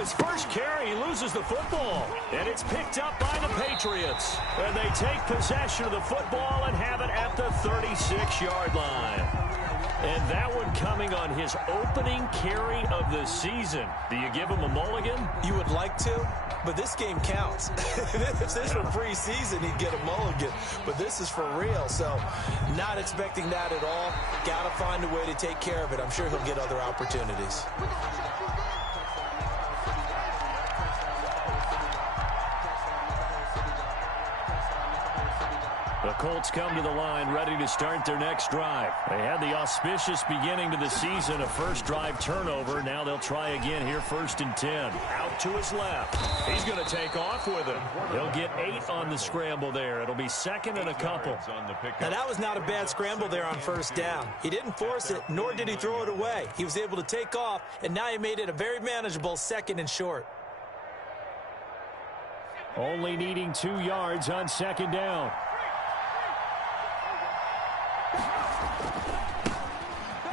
his first carry, he loses the football. And it's picked up by the Patriots. And they take possession of the football and have it at the 36-yard line. And that one coming on his opening carry of the season. Do you give him a mulligan? You would like to, but this game counts. If this were preseason, he'd get a mulligan. But this is for real, so not expecting that at all. Got to find a way to take care of it. I'm sure he'll get other opportunities. The Colts come to the line ready to start their next drive. They had the auspicious beginning to the season, a first drive turnover. Now they'll try again here, 1st and 10. Out to his left. He's going to take off with him. He'll get 8 on the scramble there. It'll be 2nd and a couple. Now that was not a bad scramble there on 1st down. He didn't force it, nor did he throw it away. He was able to take off, and now he made it a very manageable 2nd and short. Only needing 2 yards on 2nd down.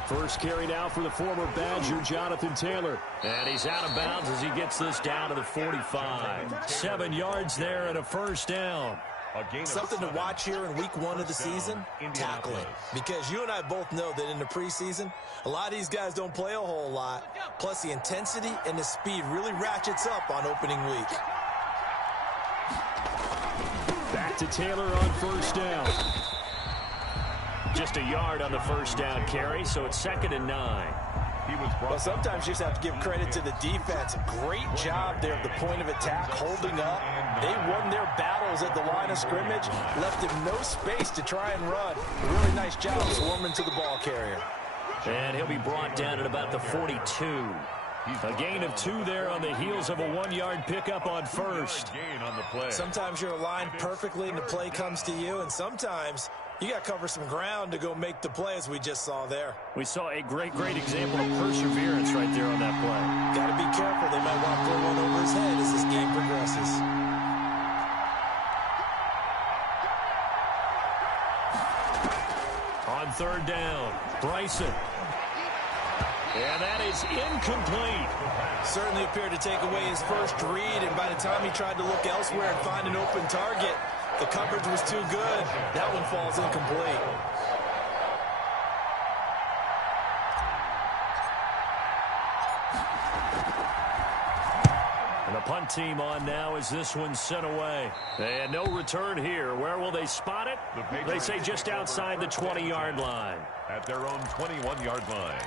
First carry now for the former Badger, Jonathan Taylor. And he's out of bounds as he gets this down to the 45. 7 yards there and a 1st down. Something to watch here in week 1 of the season, tackling. Because you and I both know that in the preseason, a lot of these guys don't play a whole lot. Plus the intensity and the speed really ratchets up on opening week. Back to Taylor on 1st down. Just a yard on the 1st down carry, so it's 2nd and 9. Well, sometimes you just have to give credit to the defense. Great job there at the point of attack, holding up. They won their battles at the line of scrimmage, left him no space to try and run. A really nice job swarming to the ball carrier. And he'll be brought down at about the 42. A gain of 2 there on the heels of a 1-yard pickup on 1st. Sometimes you're aligned perfectly and the play comes to you, and sometimes you got to cover some ground to go make the play, as we just saw there. We saw a great example of perseverance right there on that play. Got to be careful. They might want to throw one over his head as this game progresses. On 3rd down, Bryson. And that is incomplete. Certainly appeared to take away his first read, and by the time he tried to look elsewhere and find an open target, the coverage was too good. That one falls incomplete. And the punt team on now as this one's sent away. And no return here. Where will they spot it? They say just outside the 20-yard line. At their own 21-yard line.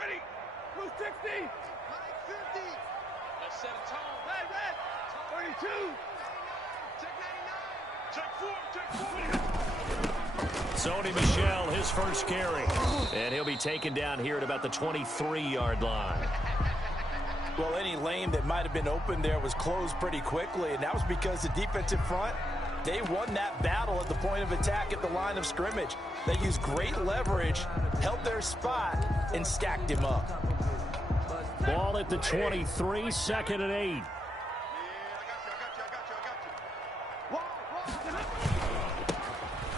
Ready, 260. 50. Let's set a tone. Red. 32. Check 99. Check 4. Sony Michel, his first carry. And he'll be taken down here at about the 23-yard line. Well, any lane that might have been open there was closed pretty quickly, and that was because the defensive front, they won that battle at the point of attack at the line of scrimmage. They used great leverage, held their spot, and stacked him up. Ball at the 23, 2nd and 8.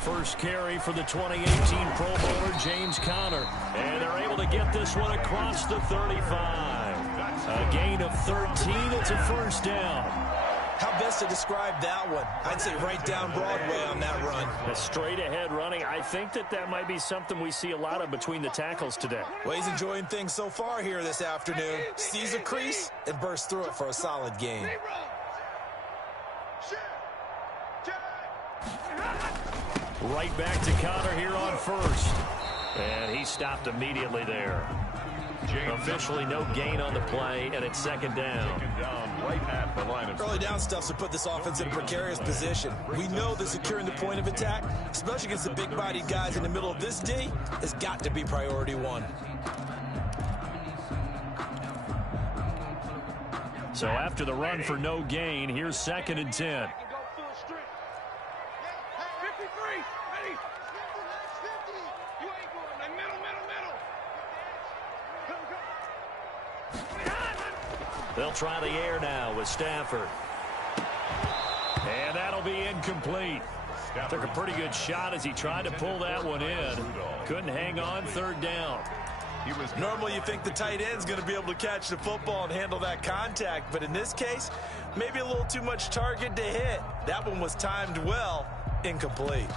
First carry for the 2018 Pro Bowler, James Conner. And they're able to get this one across the 35. A gain of 13. It's a 1st down. How best to describe that one? I'd say right down Broadway on that run. A straight-ahead running. I think that might be something we see a lot of between the tackles today. Well, he's enjoying things so far here this afternoon. Sees a crease and bursts through it for a solid gain. Right back to Conner here on 1st. And he stopped immediately there. Officially no gain on the play, and it's 2nd down. Right at the line of Early down stuff to put this offense in a precarious position. We know that securing the point of attack, especially against the big-bodied guys in the middle of this D, has got to be priority 1. So after the run for no gain, here's 2nd and 10. They'll try the air now with Stafford. And that'll be incomplete. Took a pretty good shot as he tried to pull that one in. Couldn't hang on, third down. Normally you think the tight end's going to be able to catch the football and handle that contact, but in this case, maybe a little too much target to hit. That one was timed well, incomplete.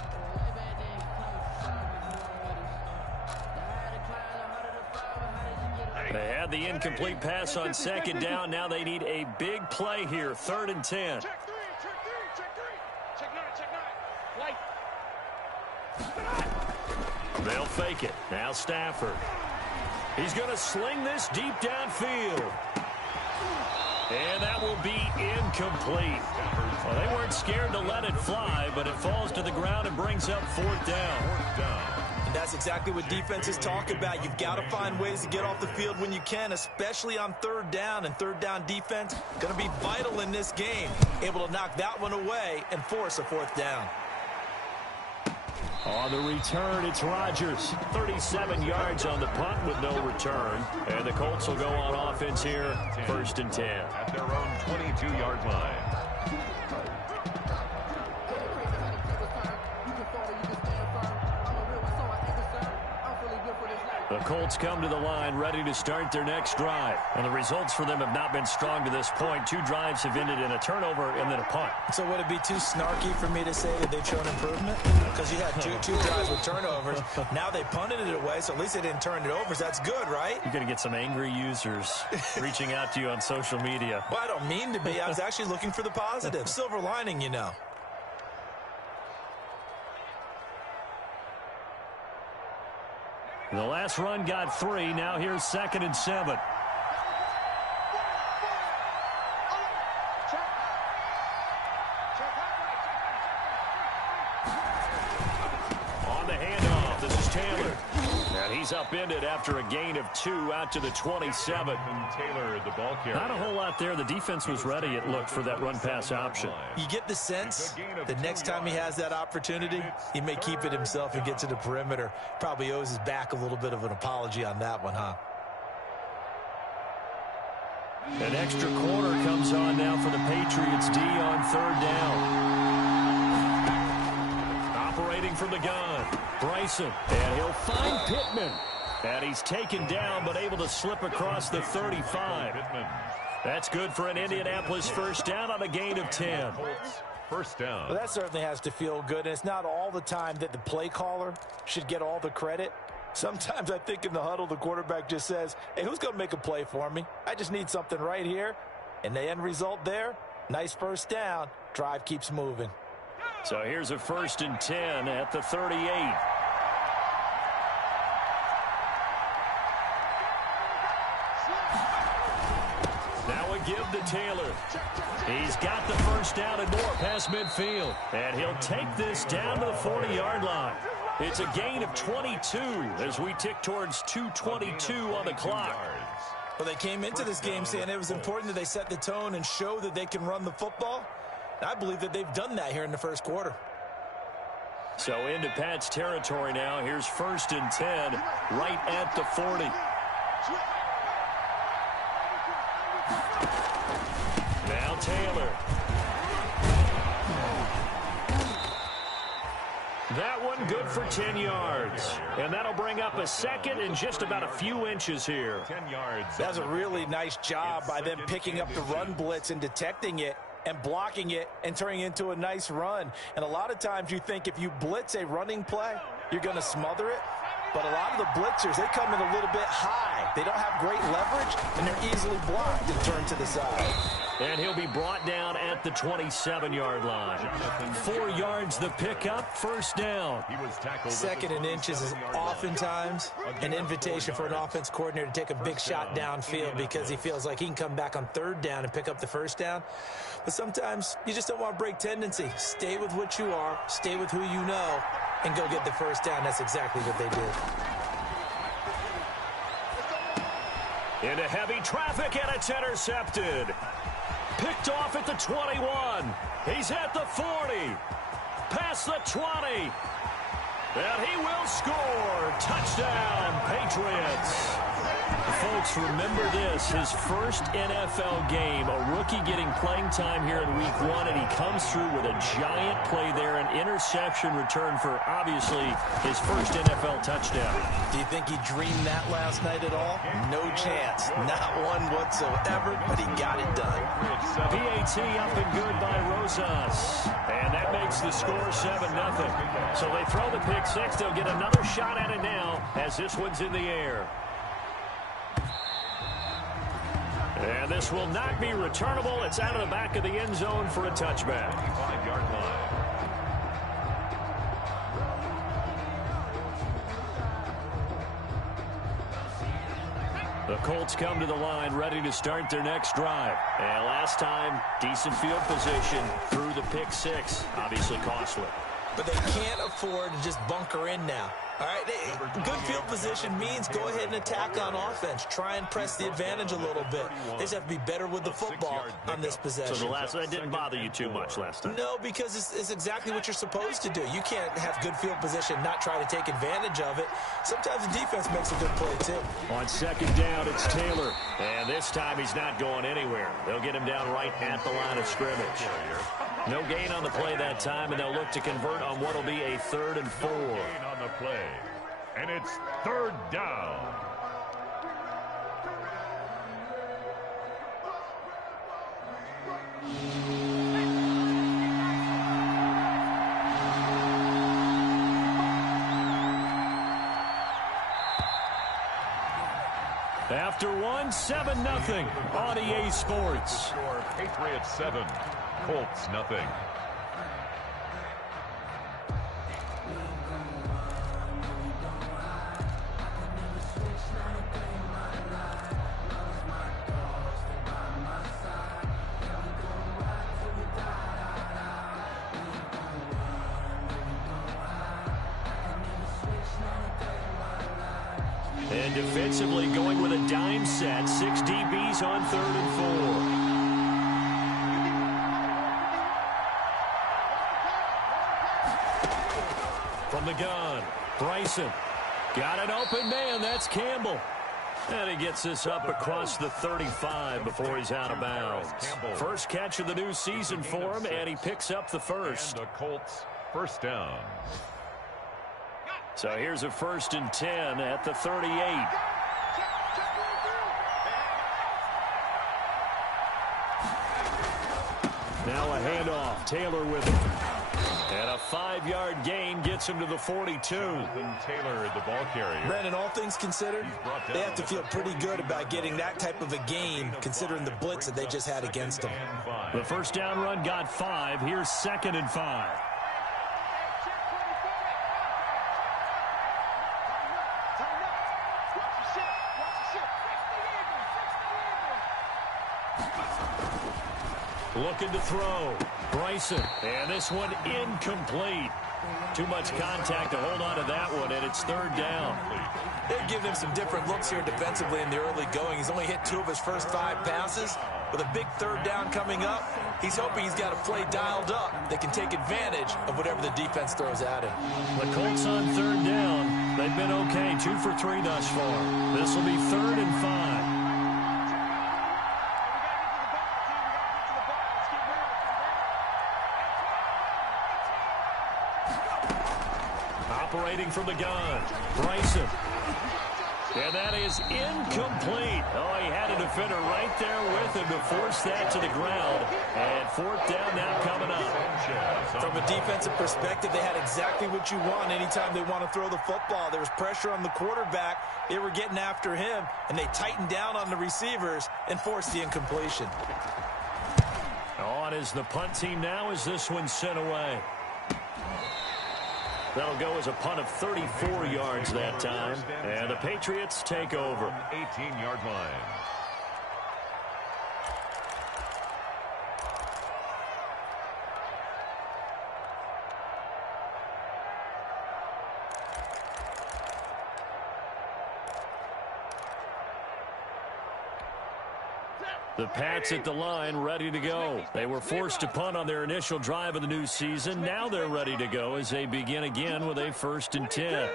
They had the incomplete pass on second down. Now they need a big play here, 3rd and 10. Check three, check nine. Light. They'll fake it. Now Stafford. He's going to sling this deep downfield. And that will be incomplete. Well, they weren't scared to let it fly, but it falls to the ground and brings up 4th down. And that's exactly what defenses talk about. You've got to find ways to get off the field when you can, especially on 3rd down. And 3rd down defense going to be vital in this game. Able to knock that one away and force a 4th down. On the return, it's Rodgers. 37 yards on the punt with no return. And the Colts will go on offense here, 1st and 10. At their own 22-yard line. The Colts come to the line ready to start their next drive. And the results for them have not been strong to this point. 2 drives have ended in a turnover and then a punt. So would it be too snarky for me to say that they've shown improvement? Because you had two drives with turnovers. Now they punted it away, so at least they didn't turn it over. So that's good, right? You're going to get some angry users reaching out to you on social media. Well, I don't mean to be. I was actually looking for the positive. Silver lining, you know. The last run got 3. Now here's 2nd and 7. On the handoff, this is Taylor. And he's upended after a gain of 2 out to the 27. Taylor, the ball carrier. Not a whole lot there. The defense was ready, it looked, for that run-pass option. You get the sense that next time he has that opportunity, he may keep it himself and get to the perimeter. Probably owes his back a little bit of an apology on that one, huh? An extra quarter comes on now for the Patriots D on 3rd down. Operating from the gun, Bryson, and he'll find Pittman. And he's taken down, but able to slip across the 35. That's good for an Indianapolis 1st down on a gain of 10. 1st down. Well, that certainly has to feel good, and it's not all the time that the play caller should get all the credit. Sometimes I think in the huddle, the quarterback just says, hey, who's going to make a play for me? I just need something right here. And the end result there, nice 1st down. Drive keeps moving. So here's a 1st and 10 at the 38. Now a give to Taylor. He's got the 1st down and more past midfield. And he'll take this down to the 40-yard line. It's a gain of 22 as we tick towards 2:22 on the clock. Well, they came into this game saying it was important that they set the tone and show that they can run the football. I believe that they've done that here in the 1st quarter. So into Pat's territory now. Here's 1st and 10 right at the 40. Now Taylor. That one good for 10 yards. And that'll bring up a 2nd and just about a few inches here. 10 yards. That's a really nice job by them picking up the run blitz and detecting it and blocking it and turning it into a nice run. And a lot of times you think if you blitz a running play, you're going to smother it. But a lot of the blitzers, they come in a little bit high. They don't have great leverage, and they're easily blocked and turned to the side. And he'll be brought down at the 27-yard line. 4 yards the pickup, 1st down. He was tackled. 2nd and inches is oftentimes an invitation for an offense coordinator to take a big shot downfield because he feels like he can come back on 3rd down and pick up the 1st down. But sometimes you just don't want to break tendency. Stay with what you are, stay with who you know, and go get the 1st down. That's exactly what they did. Into heavy traffic, and it's intercepted. Picked off at the 21. He's at the 40. Past the 20. And he will score. Touchdown, Patriots. Folks, remember this, his first NFL game, a rookie getting playing time here in week 1, and he comes through with a giant play there, an interception return for, obviously, his first NFL touchdown. Do you think he dreamed that last night at all? No chance. Not one whatsoever, but he got it done. PAT up and good by Rosas. And that makes the score 7-0. So they throw the pick six. They'll get another shot at it now as this one's in the air. And this will not be returnable. It's out of the back of the end zone for a touchback. 5-yard line. The Colts come to the line ready to start their next drive. And last time, decent field position through the pick six. Obviously costly. But they can't afford to just bunker in now. All right, good field position means go ahead and attack on offense. Try and press the advantage a little bit. They just have to be better with the football on this possession. So that didn't bother you too much last time? No, because it's exactly what you're supposed to do. You can't have good field position, not try to take advantage of it. Sometimes the defense makes a good play, too. On second down, it's Taylor. And this time he's not going anywhere. They'll get him down right at the line of scrimmage. No gain on the play that time, and they'll look to convert on what will be a 3rd and 4. Gain on the play. And it's 3rd down. After 7-0 on EA Sports. Score Patriots 7, Colts nothing. And defensively going with a dime set. 6 DBs on 3rd and 4. From the gun, Bryson. Got an open man. That's Campbell. And he gets this up across the 35 before he's out of bounds. First catch of the new season for him, and he picks up the first. And the Colts, first down. So here's a 1st and 10 at the 38. Now a handoff. Taylor with it. And a 5-yard gain gets him to the 42. Taylor, the ball carrier. Brandon, all things considered, they have to feel pretty good about getting that type of a gain, considering the blitz that they just had against them. The first down run got 5. Here's 2nd and 5. Looking to throw. Bryson. And this one incomplete. Too much contact to hold on to that one, and it's 3rd down. They've given him some different looks here defensively in the early going. He's only hit 2 of his first 5 passes. With a big 3rd down coming up, he's hoping he's got a play dialed up that can take advantage of whatever the defense throws at him. The Colts on 3rd down. They've been okay. 2 for 3 thus far. This will be 3rd and 5. Operating from the gun, Bryson. And that is incomplete. Oh, he had a defender right there with him to force that to the ground. And 4th down now coming up. From a defensive perspective, they had exactly what you want anytime they want to throw the football. There was pressure on the quarterback. They were getting after him, and they tightened down on the receivers and forced the incompletion. On is the punt team now as this one's sent away. That'll go as a punt of 34 yards that time. And the Patriots take over. 18-yard line. The Pats at the line, ready to go. They were forced to punt on their initial drive of the new season. Now they're ready to go as they begin again with a 1st and 10.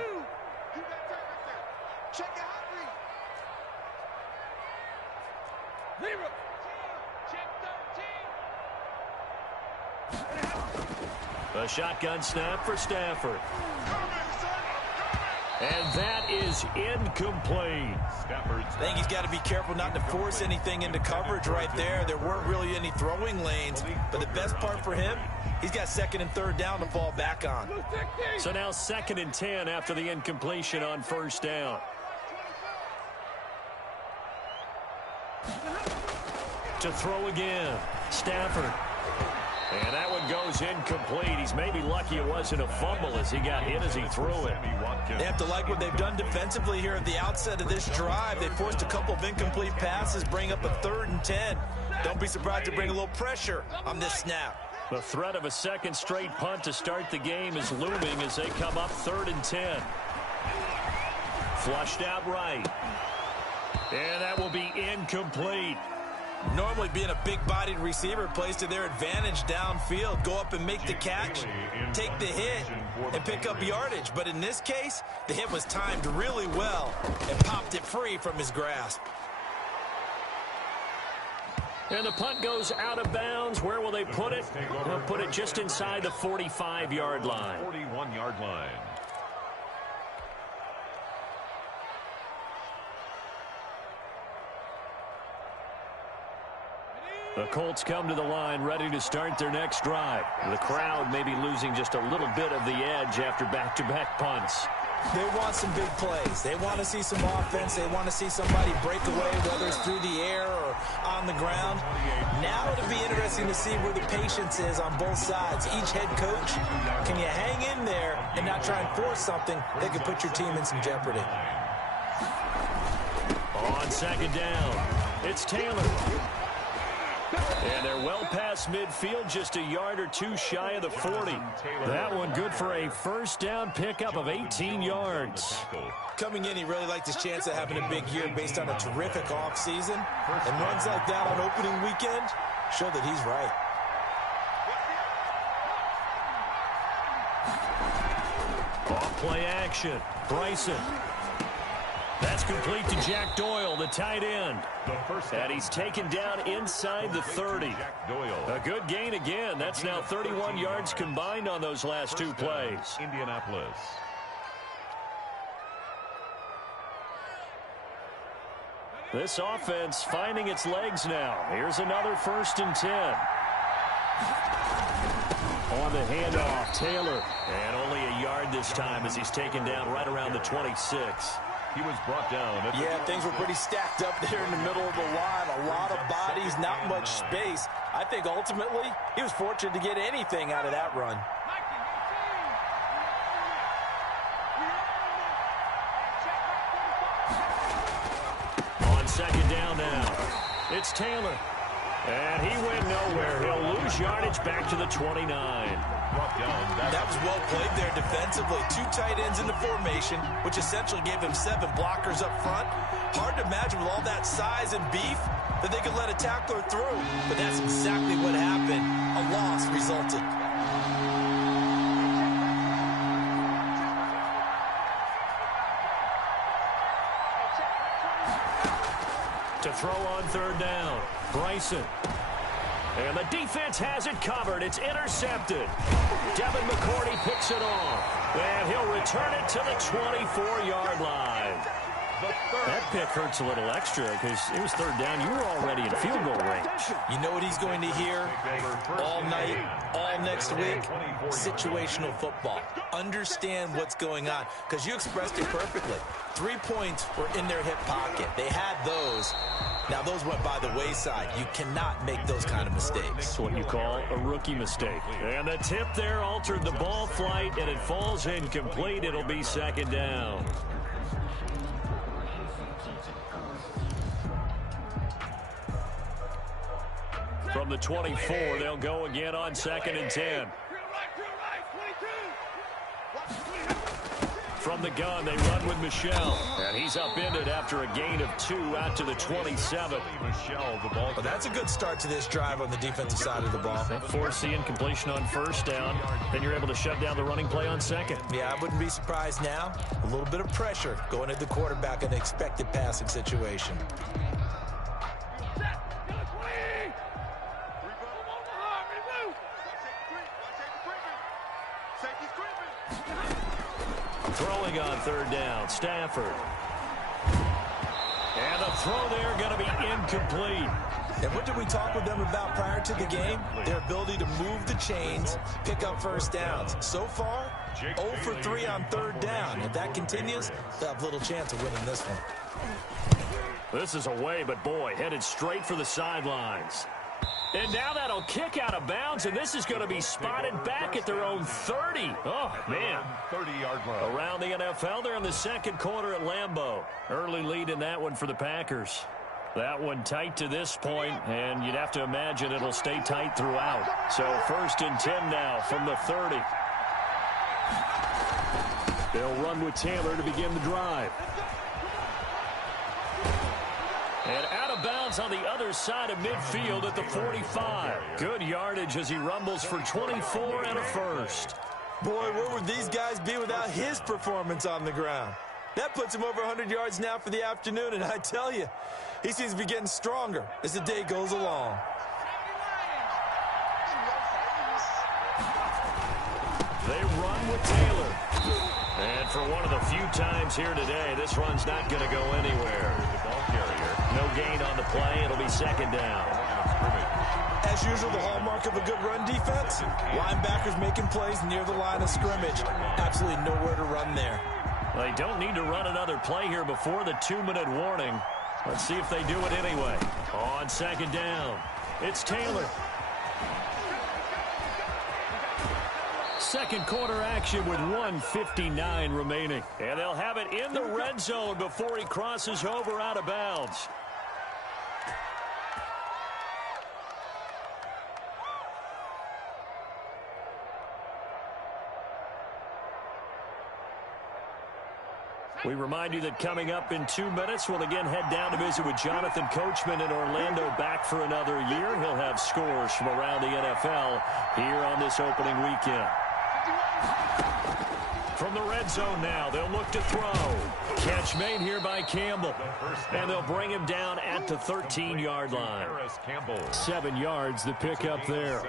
A shotgun snap for Stafford. And that is incomplete. I think he's got to be careful not to force anything into coverage right there. There weren't really any throwing lanes, but the best part for him, he's got second and third down to fall back on. So now 2nd and 10 after the incompletion on first down. To throw again, Stafford. And that one goes incomplete. He's maybe lucky it wasn't a fumble as he got hit as he threw it. They have to like what they've done defensively here at the outset of this drive. They forced a couple of incomplete passes, bring up a 3rd and 10. Don't be surprised to bring a little pressure on this snap. The threat of a second straight punt to start the game is looming as they come up 3rd and 10. Flushed out right. And that will be incomplete. Normally being a big-bodied receiver plays to their advantage downfield. Go up and make the catch, take the hit, and pick up yardage. But in this case, the hit was timed really well and popped it free from his grasp. And the punt goes out of bounds. Where will they put it? They'll put it just inside the 45-yard line. 41-yard line. The Colts come to the line ready to start their next drive. The crowd may be losing just a little bit of the edge after back-to-back punts. They want some big plays. They want to see some offense. They want to see somebody break away, whether it's through the air or on the ground. Now it'll be interesting to see where the patience is on both sides. Each head coach, can you hang in there and not try and force something that could put your team in some jeopardy? On 2nd down, it's Taylor. And they're well past midfield, just a yard or two shy of the 40. That one good for a first down pickup of 18 yards. Coming in, he really liked his chance of having a big year based on a terrific offseason. And runs like that on opening weekend show that he's right. Off play action. Bryson. That's complete to Jack Doyle, the tight end. And he's taken down inside the 30. A good gain again. That's now 31 yards combined on those last two plays. Indianapolis. This offense finding its legs now. Here's another 1st and 10. On the handoff, Taylor. And only a yard this time as he's taken down right around the 26. He was brought down. Yeah, things were pretty stacked up there in the middle of the line. A lot of bodies, not much space. I think ultimately he was fortunate to get anything out of that run. On 2nd down now, it's Taylor. And he went nowhere. He'll lose yardage back to the 29. That was well played there defensively. 2 tight ends in the formation, which essentially gave him 7 blockers up front. Hard to imagine with all that size and beef that they could let a tackler through. But that's exactly what happened. A loss resulted. To throw on 3rd down, Bryson. And the defense has it covered. It's intercepted. Devin McCourty picks it off. And he'll return it to the 24-yard line. That pick hurts a little extra because it was 3rd down. You were already in field goal range. You know what he's going to hear all night, all next week? Situational football. Understand what's going on because you expressed it perfectly. 3 points were in their hip pocket. They had those. Now, those went by the wayside. You cannot make those kind of mistakes. That's what you call a rookie mistake. And the tip there altered the ball flight, and it falls incomplete. It'll be 2nd down. From the 24, they'll go again on 2nd and 10. From the gun, they run with Michel. And he's upended after a gain of 2 out to the 27. Michel, the ball. Well, that's a good start to this drive on the defensive side of the ball. Force the incompletion on 1st down. Then you're able to shut down the running play on 2nd. Yeah, I wouldn't be surprised now. A little bit of pressure going at the quarterback in an expected passing situation. Throwing on third down, Stafford. And the throw there going to be incomplete. And what did we talk with them about prior to the game? Their ability to move the chains, pick up first downs. So far, 0 for 3 on third down. If that continues, they'll have little chance of winning this one. This is away, but boy, headed straight for the sidelines. And now that'll kick out of bounds, and this is going to be spotted back at their own 30. Oh, man. 30-yard line. Around the NFL, they're in the second quarter at Lambeau. Early lead in that one for the Packers. That one tight to this point, and you'd have to imagine it'll stay tight throughout. So 1st and 10 now from the 30. They'll run with Taylor to begin the drive. And out of bounds on the other side of midfield at the 45. Good yardage as he rumbles for 24 and a first. Boy, where would these guys be without his performance on the ground? That puts him over 100 yards now for the afternoon, and I tell you, he seems to be getting stronger as the day goes along. They run with Taylor. And for one of the few times here today, this run's not going to go anywhere. The ball carrier. No gain on the play. It'll be second down. As usual, the hallmark of a good run defense, linebackers making plays near the line of scrimmage. Absolutely nowhere to run there. They don't need to run another play here before the 2-minute warning. Let's see if they do it anyway. On second down, it's Taylor. Second quarter action with 1:59 remaining. And they'll have it in the red zone before he crosses over out of bounds. We remind you that coming up in 2 minutes, we'll again head down to visit with Jonathan Coachman in Orlando, back for another year. He'll have scores from around the NFL here on this opening weekend. From the red zone now, they'll look to throw. Catch made here by Campbell. And they'll bring him down at the 13-yard line. 7 yards the pickup there.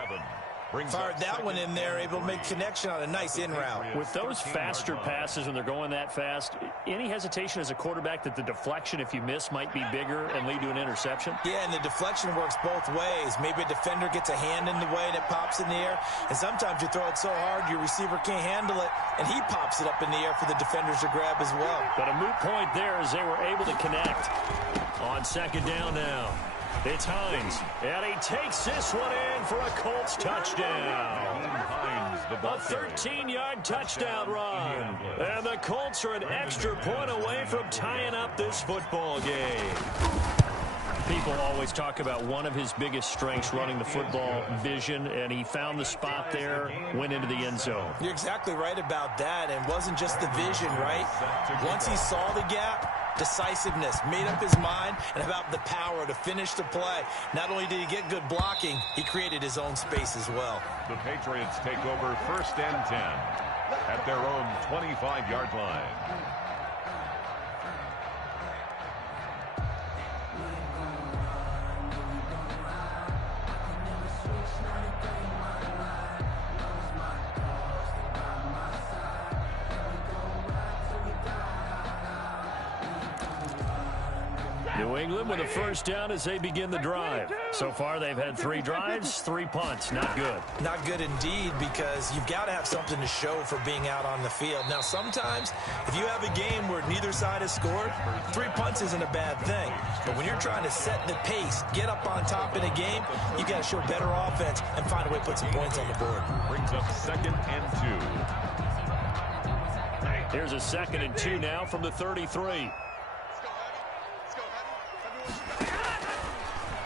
Fired that one in there, able to make connection on a nice in route. With those faster passes when they're going that fast, any hesitation as a quarterback that the deflection, if you miss, might be bigger and lead to an interception? Yeah, and the deflection works both ways. Maybe a defender gets a hand in the way and it pops in the air. And sometimes you throw it so hard your receiver can't handle it, and he pops it up in the air for the defenders to grab as well. But a moot point there as they were able to connect. On second down now. It's Hines, and he takes this one in for a Colts touchdown. A 13-yard touchdown run. And the Colts are an extra point away from tying up this football game. People always talk about one of his biggest strengths, running the football, vision, and he found the spot there, went into the end zone. You're exactly right about that, and wasn't just the vision, right? Once he saw the gap, decisiveness, made up his mind, and about the power to finish the play. Not only did he get good blocking, he created his own space as well. The Patriots take over 1st and 10 at their own 25-yard line. New England with a first down as they begin the drive. So far, they've had 3 drives, 3 punts. Not good. Not good indeed, because you've got to have something to show for being out on the field. Now, sometimes, if you have a game where neither side has scored, 3 punts isn't a bad thing. But when you're trying to set the pace, get up on top in a game, you got to show better offense and find a way to put some points on the board. Brings up 2nd and 2. Here's a 2nd and 2 now from the 33.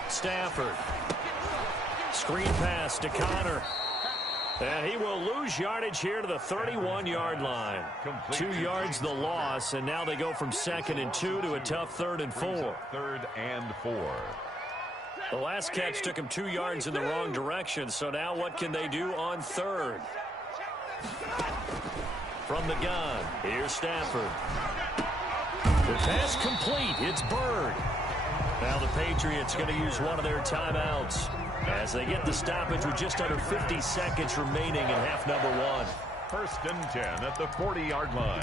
Stafford. Screen pass to Connor. And he will lose yardage here to the 31-yard line. 2 yards the loss, and now they go from 2nd and 2 to a tough 3rd and 4. 3rd and 4. The last catch took him 2 yards in the wrong direction, so now what can they do on 3rd? From the gun, here's Stafford. The pass complete. It's Bird. Now the Patriots going to use one of their timeouts as they get the stoppage with just under 50 seconds remaining in half number 1. First and 10 at the 40-yard line.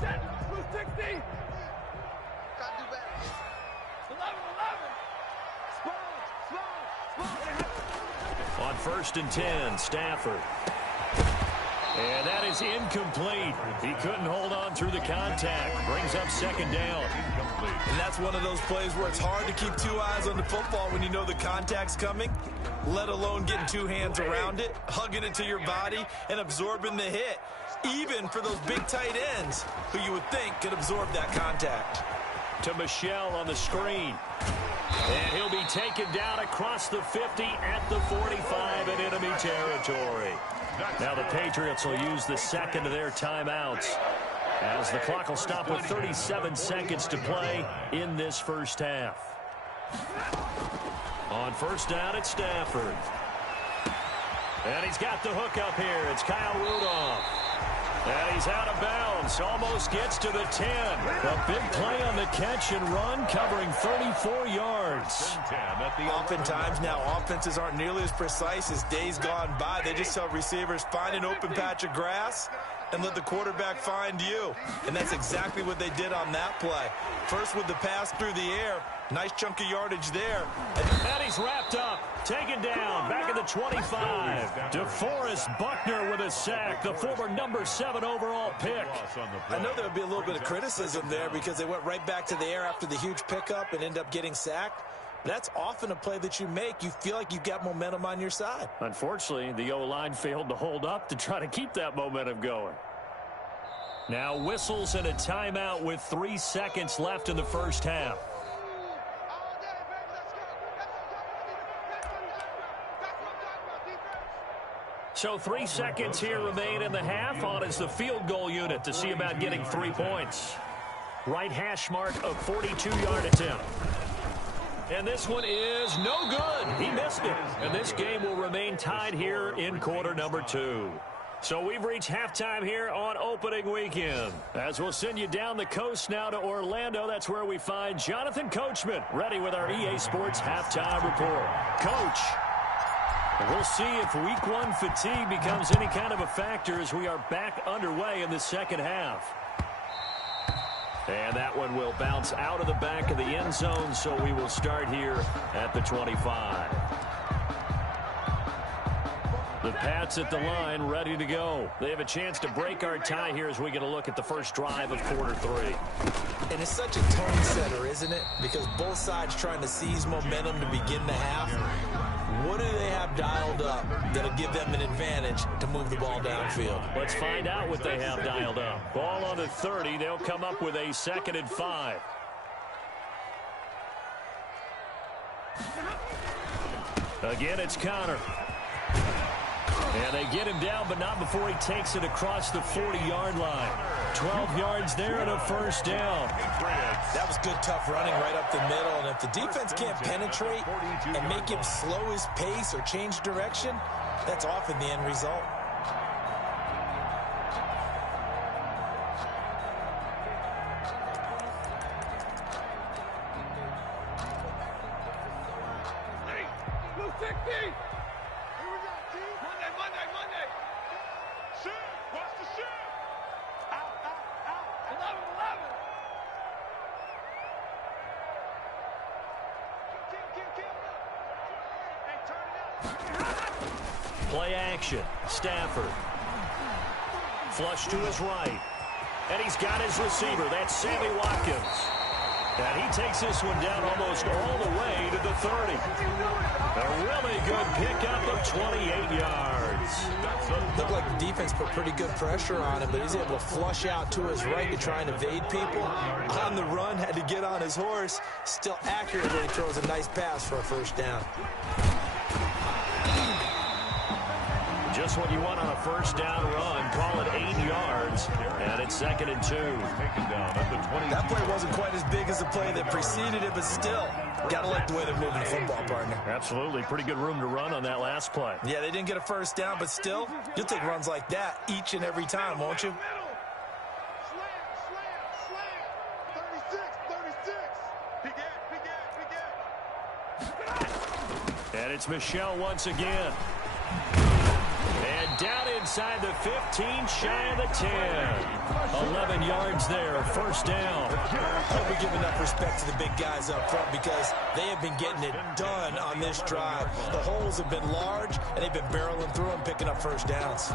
Set. Blue 60. Gotta do better. 11. Small. On first and 10, Stafford. And that is incomplete. He couldn't hold on through the contact. Brings up second down. And that's one of those plays where it's hard to keep two eyes on the football when you know the contact's coming, let alone getting two hands around it, hugging it to your body, and absorbing the hit, even for those big tight ends who you would think could absorb that contact. To Michelle on the screen. And he'll be taken down across the 50 at the 45 in enemy territory. Now the Patriots will use the second of their timeouts, as the clock will stop with 37 seconds to play in this first half. On first down, it's Stafford. And he's got the hook up here. It's Kyle Rudolph. And he's out of bounds. Almost gets to the 10. A big play on the catch and run, covering 34 yards. Oftentimes now, offenses aren't nearly as precise as days gone by. They just tell receivers, find an open patch of grass and let the quarterback find you. And that's exactly what they did on that play. First with the pass through the air. Nice chunk of yardage there. And he's wrapped up. Taken down. Back at the 25. DeForest Buckner with a sack. The former number 7 overall pick. I know there would be a little bit of criticism there because they went right back to the air after the huge pickup and end up getting sacked. That's often a play that you make. You feel like you've got momentum on your side. Unfortunately, the O-line failed to hold up to try to keep that momentum going. Now whistles and a timeout with 3 seconds left in the first half. So 3 seconds here remain in the half. On is the field goal unit to see about getting 3 points. Right hash mark of 42-yard attempt. And this one is no good. He missed it. And this game will remain tied here in quarter number 2. So we've reached halftime here on opening weekend. As we'll send you down the coast now to Orlando, that's where we find Jonathan Coachman ready with our EA Sports halftime report. Coach, we'll see if week 1 fatigue becomes any kind of a factor as we are back underway in the second half. And that one will bounce out of the back of the end zone, so we will start here at the 25. The Pats at the line, ready to go. They have a chance to break our tie here as we get a look at the first drive of quarter 3. And it's such a tone setter, isn't it? Because both sides trying to seize momentum to begin the half. What do they have dialed up that'll give them an advantage to move the ball downfield? Let's find out what they have dialed up. Ball on the 30. They'll come up with a 2nd and 5. Again, it's Connor. And they get him down, but not before he takes it across the 40-yard line. 12 yards there and a first down. That was good, tough running right up the middle. And if the defense can't penetrate and make him slow his pace or change direction, that's often the end result. Blue 60. Monday. Shoot. Watch the shoot. Out. 11. Hey, turn it up. Play action. Stafford. Flush to his right. And he's got his receiver. That's Sammy Watkins. And he takes this one down almost all the way to the 30. A really good pickup of 28 yards. Looked like the defense put pretty good pressure on him, but he's able to flush out to his right to try and evade people. On the run, had to get on his horse. Still accurately throws a nice pass for a first down. Just what you want on a first down run. Call it 8 yards. And it's 2nd and 2. That play wasn't quite as big as the play that preceded it, but still, gotta like the way they're moving the football, partner. Absolutely. Pretty good room to run on that last play. Yeah, they didn't get a first down, but still, you'll take runs like that each and every time, won't you? Slam. 36. And it's Michelle once again. And down inside the 15, shy of the 10. 11 yards there, first down. Hope we give enough respect to the big guys up front because they have been getting it done on this drive. The holes have been large, and they've been barreling through them, picking up first downs.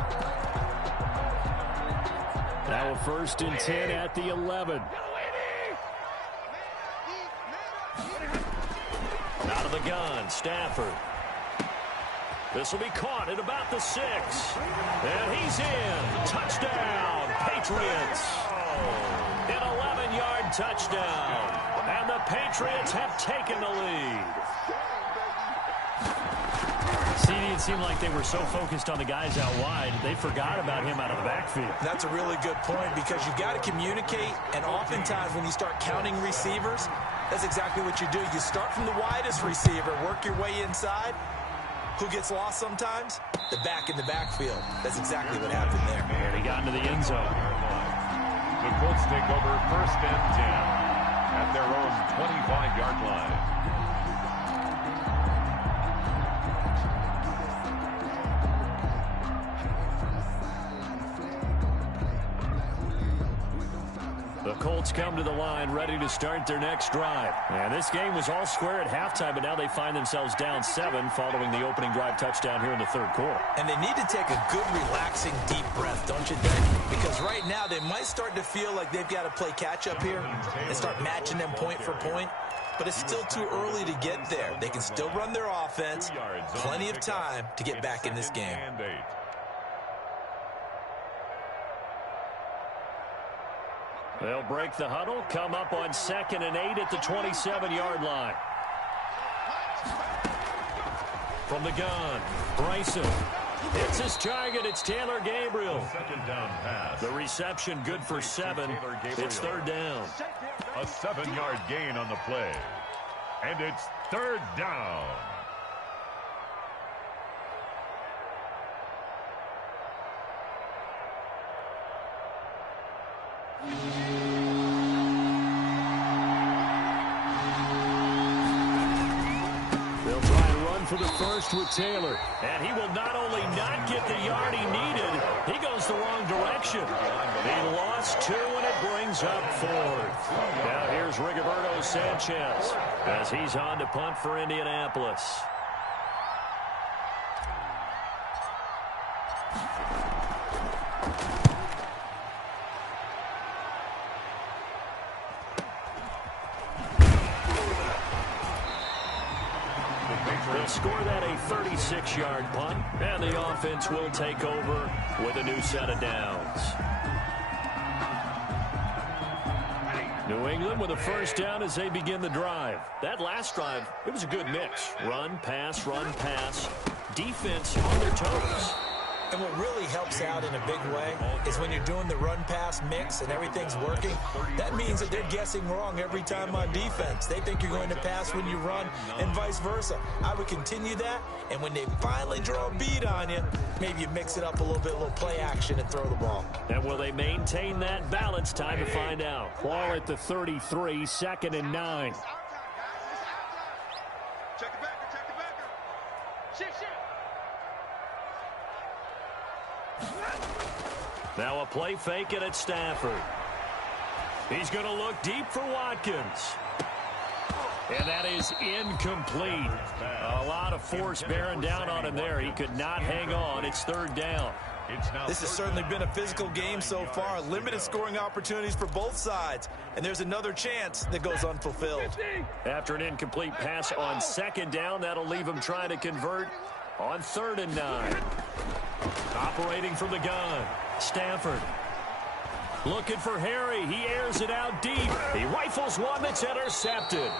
Now a 1st and 10 at the 11. Out of the gun, Stafford. This will be caught at about the 6. And he's in. Touchdown, Patriots. An 11-yard touchdown. And the Patriots have taken the lead. It seemed like they were so focused on the guys out wide, they forgot about him out of the backfield. That's a really good point because you've got to communicate, and oftentimes when you start counting receivers, that's exactly what you do. You start from the widest receiver, work your way inside. Who gets lost sometimes? The back in the backfield. That's exactly what happened there. And he got into the end zone. The Colts take over 1st and 10 at their own 25-yard line. The Colts come to the line ready to start their next drive. And this game was all square at halftime, but now they find themselves down 7 following the opening drive touchdown here in the 3rd quarter. And they need to take a good, relaxing, deep breath, don't you think? Because right now they might start to feel like they've got to play catch-up here and start matching them point for point. But it's still too early to get there. They can still run their offense. Plenty of time to get back in this game. They'll break the huddle, come up on 2nd and 8 at the 27-yard line. From the gun, Bryson. Hits his target. It's Taylor Gabriel. Second down pass. The reception good for 7. It's 3rd down. A 7-yard gain on the play. And it's 3rd down. They'll try to run for the first with Taylor. And he will not only not get the yard he needed, he goes the wrong direction. He lost 2, and it brings up 4th. Now here's Rigoberto Sanchez as he's on to punt for Indianapolis. They'll score that a 36-yard punt, and the offense will take over with a new set of downs. New England with a first down as they begin the drive. That last drive, it was a good mix. Run, pass, defense on their toes. And what really helps out in a big way is when you're doing the run-pass mix and everything's working, that means that they're guessing wrong every time on defense. They think you're going to pass when you run and vice versa. I would continue that, and when they finally draw a bead on you, maybe you mix it up a little play action and throw the ball. And will they maintain that balance? Time to find out. Ball at the 33, 2nd and 9. Check the backer. Shift. Now a play fake it at Stafford. He's going to look deep for Watkins. And that is incomplete. A lot of force bearing down on him there. He could not hang on. It's 3rd down. This has certainly been a physical game so far. Limited scoring opportunities for both sides. And there's another chance that goes unfulfilled. After an incomplete pass on 2nd down, that'll leave him trying to convert on 3rd and 9. Operating from the gun, Stafford. Looking for Harry. He airs it out deep. He rifles one that's intercepted.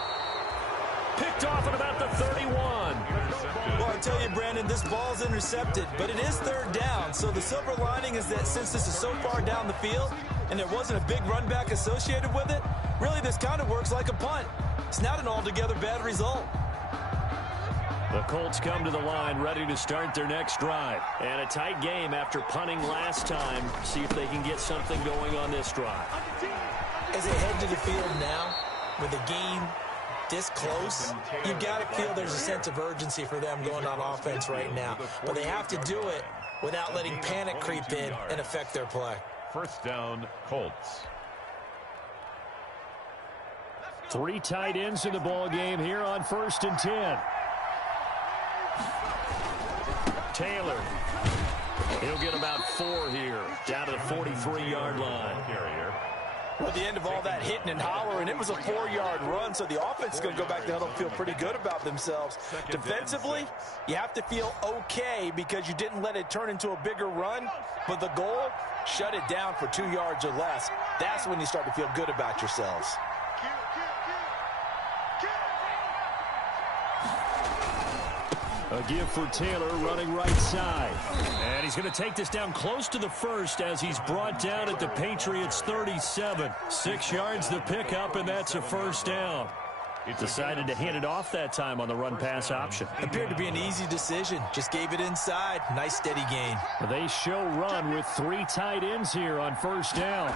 Picked off at about the 31. Well, I tell you, Brandon, this ball's intercepted, but it is 3rd down. So the silver lining is that since this is so far down the field and there wasn't a big run back associated with it, really this kind of works like a punt. It's not an altogether bad result. The Colts come to the line ready to start their next drive. And a tight game after punting last time. See if they can get something going on this drive. As they head to the field now, with the game this close, you've got to feel there's a sense of urgency for them going on offense right now. But they have to do it without letting panic creep in and affect their play. First down, Colts. 3 tight ends in the ball game here on 1st and 10. Taylor. He'll get about 4 here, down to the 43-yard line. Well, at the end of all that hitting and hollering, it was a 4-yard run, so the offense is going to go back to huddle and feel pretty good about themselves. Defensively, you have to feel okay because you didn't let it turn into a bigger run, but the goal, shut it down for 2 yards or less. That's when you start to feel good about yourselves. A give for Taylor running right side. And he's going to take this down close to the first as he's brought down at the Patriots 37. 6 yards the pickup, and that's a first down. Decided to hand it off that time on the run-pass option. Appeared to be an easy decision. Just gave it inside. Nice steady gain. They show run with 3 tight ends here on first down.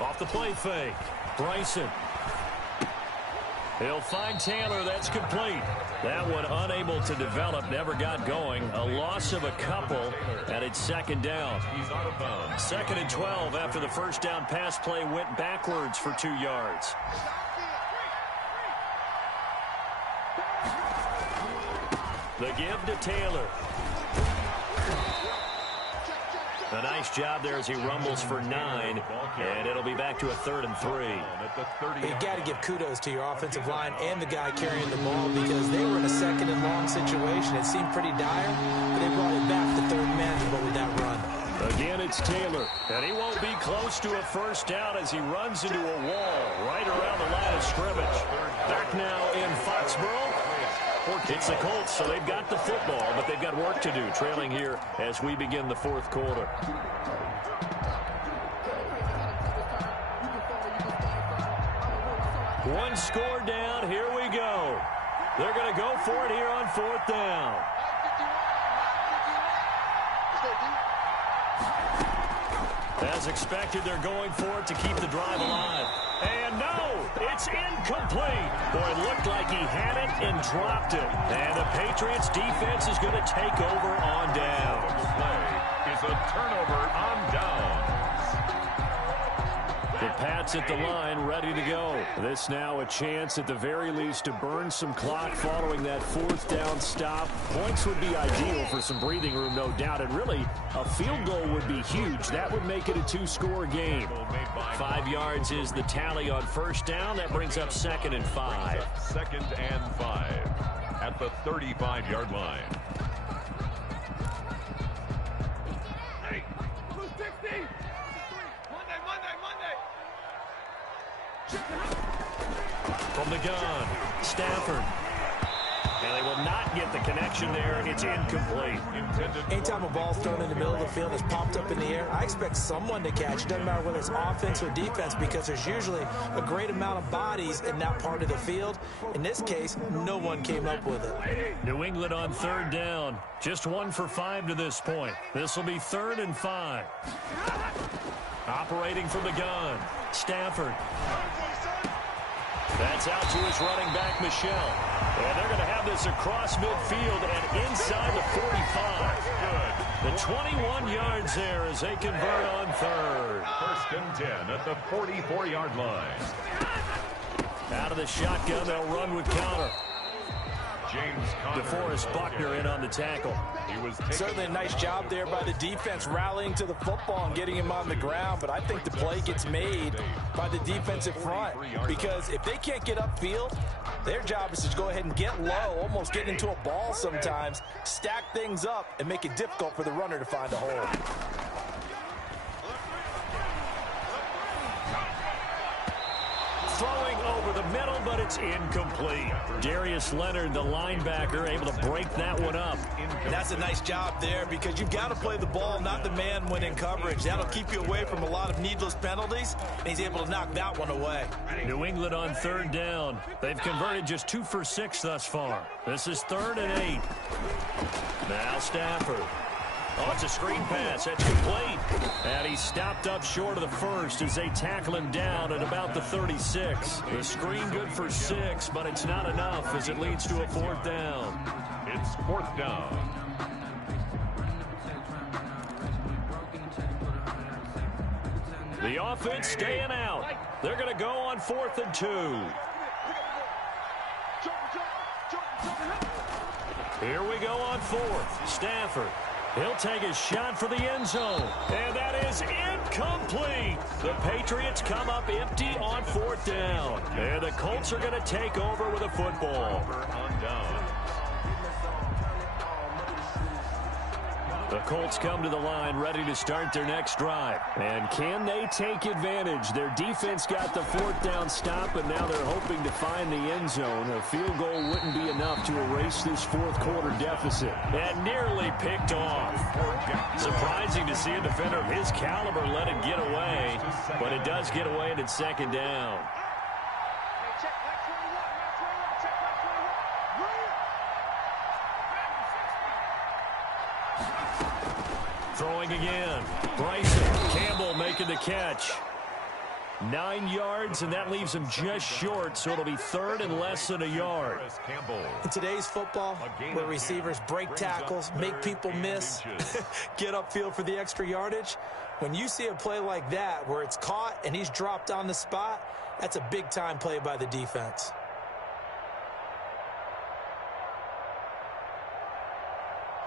Off the play fake. Bryson. He'll find Taylor. That's complete. That one unable to develop, never got going. A loss of a couple, and it's 2nd down. He's out of bounds. 2nd and 12 after the first down pass play went backwards for 2 yards. The give to Taylor. A nice job there as he rumbles for 9, and it'll be back to a 3rd and 3. You got to give kudos to your offensive line and the guy carrying the ball because they were in a 2nd and long situation. It seemed pretty dire, but they brought it back to 3rd manageable with that run. Again, it's Taylor, and he won't be close to a first down as he runs into a wall right around the line of scrimmage. Back now in Foxborough. It's the Colts, so they've got the football, but they've got work to do, trailing here as we begin the 4th quarter. One score down, here we go. They're going to go for it here on 4th down. As expected, they're going for it to keep the drive alive. And no, it's incomplete. Boy, it looked like he had it and dropped it. And the Patriots defense is going to take over on down. Play is a turnover on down. The Pats at the line, ready to go. This now a chance at the very least to burn some clock following that 4th down stop. Points would be ideal for some breathing room, no doubt. And really, a field goal would be huge. That would make it a 2-score game. 5 yards is the tally on first down. That brings up 2nd and 5. 2nd and 5 at the 35-yard line. From the gun, Stafford. And they will not get the connection there. It's incomplete. Anytime a ball's thrown in the middle of the field, it's popped up in the air, I expect someone to catch it. Doesn't matter whether it's offense or defense because there's usually a great amount of bodies in that part of the field. In this case, no one came up with it. New England on 3rd down. Just 1 for 5 to this point. This will be 3rd and 5. Operating from the gun, Stafford. That's out to his running back, Michelle. And they're going to have this across midfield and inside the 45. The 21 yards there as they convert on 3rd. 1st and 10 at the 44-yard line. Out of the shotgun, they'll run with counter. James Conner. DeForest Buckner in on the tackle. He was certainly a nice job there by the defense rallying to the football and getting him on the ground, but I think the play gets made by the defensive front because if they can't get upfield, their job is to go ahead and get low, almost get into a ball sometimes, stack things up, and make it difficult for the runner to find a hole. Throwing over the middle, but it's incomplete. Darius Leonard, the linebacker, able to break that one up. And that's a nice job there because you've got to play the ball, not the man when in coverage. That'll keep you away from a lot of needless penalties, and he's able to knock that one away. New England on 3rd down. They've converted just 2 for 6 thus far. This is 3rd and 8. Now Stafford. Oh, it's a screen pass. That's complete. And he's stopped up short of the first as they tackle him down at about the 36. The screen good for 6, but it's not enough as it leads to a 4th down. It's 4th down. The offense staying out. They're going to go on 4th and 2. Here we go on 4th. Stafford. He'll take a shot for the end zone. And that is incomplete. The Patriots come up empty on 4th down. And the Colts are going to take over with a football. The Colts come to the line ready to start their next drive. And can they take advantage? Their defense got the 4th down stop, and now they're hoping to find the end zone. A field goal wouldn't be enough to erase this 4th quarter deficit. And nearly picked off. Surprising to see a defender of his caliber let it get away, but it does get away and it's 2nd down. Throwing again. Bryson. Campbell making the catch. 9 yards, and that leaves him just short, so it'll be 3rd and less than a yard. In today's football, where receivers break tackles, make people miss, get upfield for the extra yardage, when you see a play like that where it's caught and he's dropped on the spot, that's a big-time play by the defense.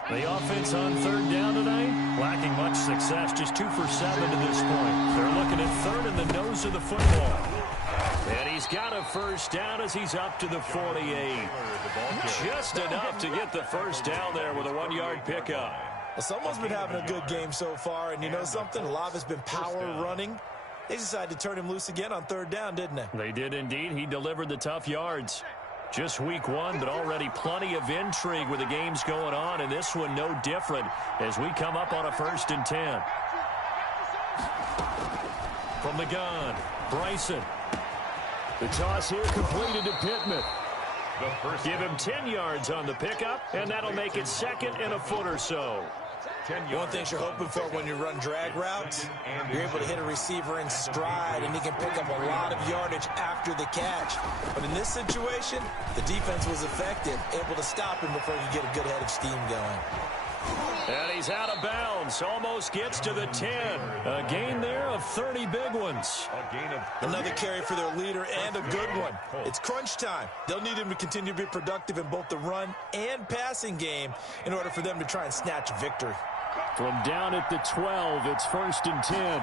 The offense on 3rd down tonight, lacking much success, just 2 for 7 to this point. They're looking at 3rd in the nose of the football. And he's got a 1st down as he's up to the 48. Just enough to get the 1st down there with a 1-yard pickup. Well, someone's been having a good game so far, and you know something? A lot of it's been power running. They decided to turn him loose again on 3rd down, didn't they? They did indeed. He delivered the tough yards. Just week 1, but already plenty of intrigue with the games going on, and this one no different as we come up on a 1st and 10. From the gun, Bryson. The toss here completed to Pittman. Give him 10 yards on the pickup, and that'll make it 2nd and a foot or so. One thing you're hoping for when you run drag routes, you're able to hit a receiver in stride, and he can pick up a lot of yardage after the catch. But in this situation, the defense was effective, able to stop him before he could get a good head of steam going. And he's out of bounds, almost gets to the 10. A gain there of 30 big ones. Another carry for their leader and a good one. It's crunch time. They'll need him to continue to be productive in both the run and passing game in order for them to try and snatch victory. From down at the 12, it's 1st and 10.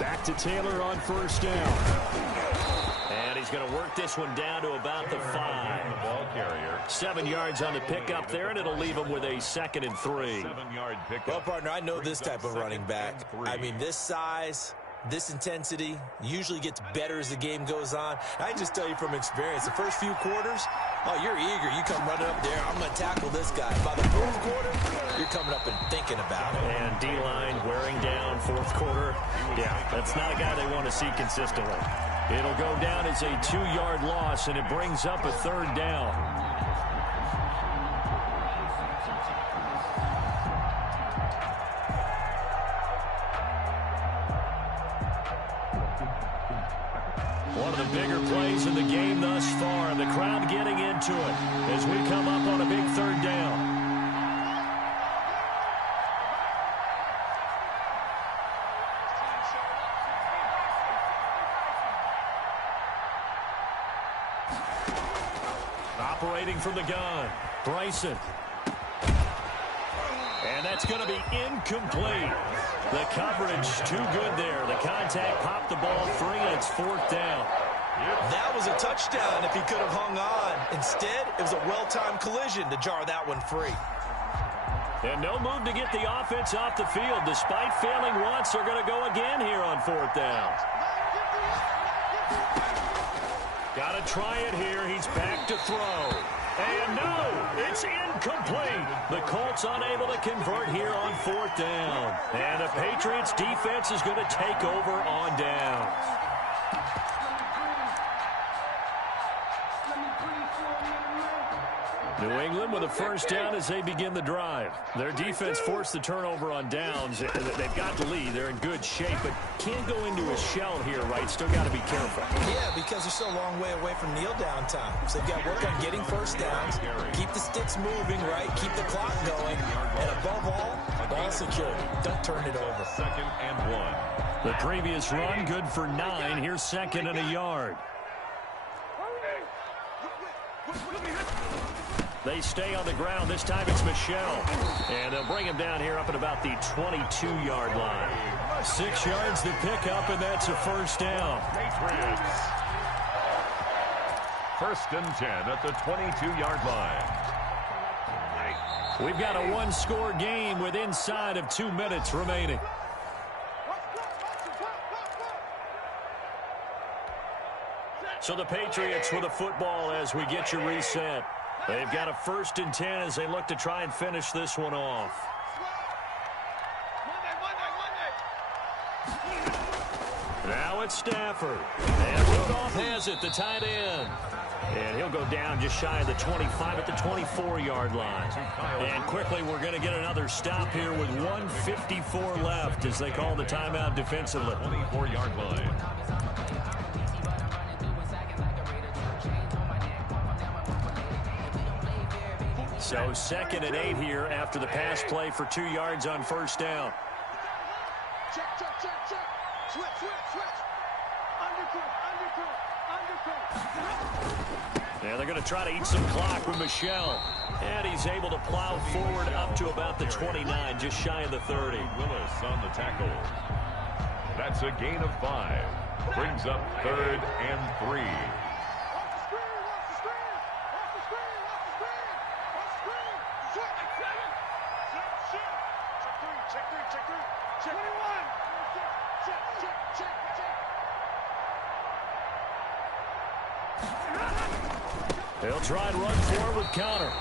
Back to Taylor on 1st down. And he's going to work this one down to about the 5. 7 yards on the pickup there, and it'll leave him with a 2nd and 3. Well, partner, I know this type of running back. I mean, this size, this intensity usually gets better as the game goes on. I just tell you from experience, the first few quarters, oh, you're eager. You come running up there, I'm going to tackle this guy. By the 4th quarter, you're coming up and thinking about it. And D-line wearing down 4th quarter. Yeah, that's not a guy they want to see consistently. It'll go down as a 2-yard loss, and it brings up a 3rd down. One of the bigger plays in the game thus far, and the crowd getting into it as we come up on a big 3rd down. Operating from the gun, Bryson. And that's going to be incomplete. The coverage too good there. The contact popped the ball free, and it's 4th down. That was a touchdown if he could have hung on. Instead, it was a well-timed collision to jar that one free. And no move to get the offense off the field. Despite failing once, they're going to go again here on 4th down. Got to try it here. He's back to throw. And no, it's incomplete. The Colts unable to convert here on 4th down. And the Patriots defense is going to take over on downs. New England with a 1st down as they begin the drive. Their defense forced the turnover on downs. They've got the lead. They're in good shape, but can't go into a shell here, right? Still got to be careful. Yeah, because they're still a long way away from kneel down time. So they've got to work on getting 1st downs, keep the sticks moving, right? Keep the clock going. And above all, ball security. Don't turn it over. Second and 1. The previous run, good for 9. Here's second and a yard. They stay on the ground. This time it's Michelle. And they'll bring him down here up at about the 22-yard line. 6 yards to pick up, and that's a first down. Patriots. First and 10 at the 22-yard line. We've got a one-score game with inside of 2 minutes remaining. So the Patriots with the football as we get you reset. They've got a first and 10 as they look to try and finish this one off. Now it's Stafford. And Rudolph has it, the tight end. And he'll go down just shy of the 25 at the 24-yard line. And quickly we're going to get another stop here with 1:54 left as they call the timeout defensively. 24-yard line. So second and 8 here after the pass play for 2 yards on first down. Check. Switch. Undercut. Yeah, they're going to try to eat some clock with Michelle. And he's able to plow forward up to about the 29, just shy of the 30. Willis on the tackle. That's a gain of 5. Brings up 3rd and 3. They'll try and run forward with Connor.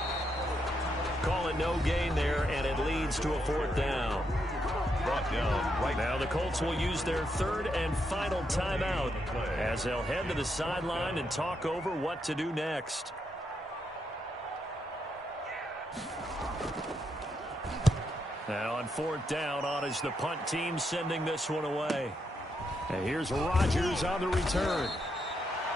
Call it no gain there, and it leads to a 4th down. Brought down right now. The Colts will use their 3rd and final timeout as they'll head to the sideline and talk over what to do next. Now on 4th down, on is the punt team sending this one away. And here's Rodgers on the return.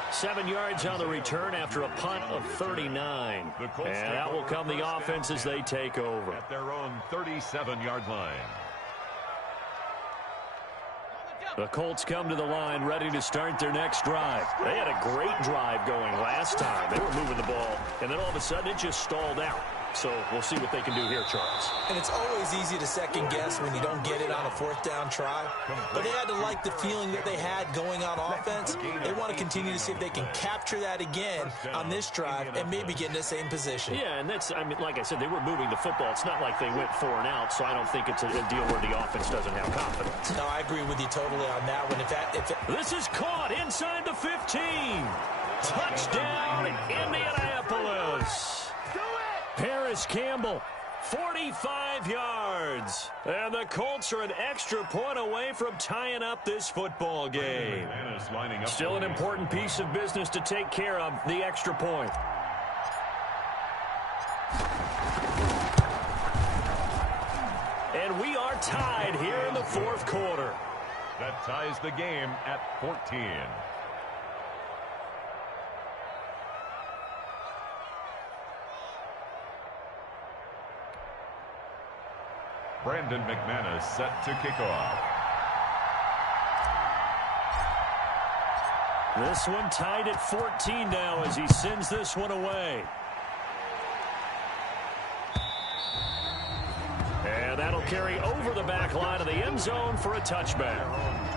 7 yards on the return after a punt of 39. And that will come the offense as they take over. At their own 37-yard line. The Colts come to the line ready to start their next drive. They had a great drive going last time. They were moving the ball, and then all of a sudden it just stalled out. So we'll see what they can do here, Charles. And it's always easy to second guess when you don't get it on a 4th down try. But they had to like the feeling that they had going on offense. They want to continue to see if they can capture that again on this drive and maybe get in the same position. Yeah, and that's, I mean, like I said, they were moving the football. It's not like they went 4 and out, so I don't think it's a deal where the offense doesn't have confidence. No, I agree with you totally on that one. This is caught inside the 15. Touchdown, Indianapolis. Paris Campbell, 45 yards. And the Colts are an extra point away from tying up this football game. Still an important piece of business to take care of, the extra point. And we are tied here in the 4th quarter. That ties the game at 14. Brandon McManus set to kick off. This one tied at 14 now as he sends this one away. And that'll carry over the back line of the end zone for a touchback.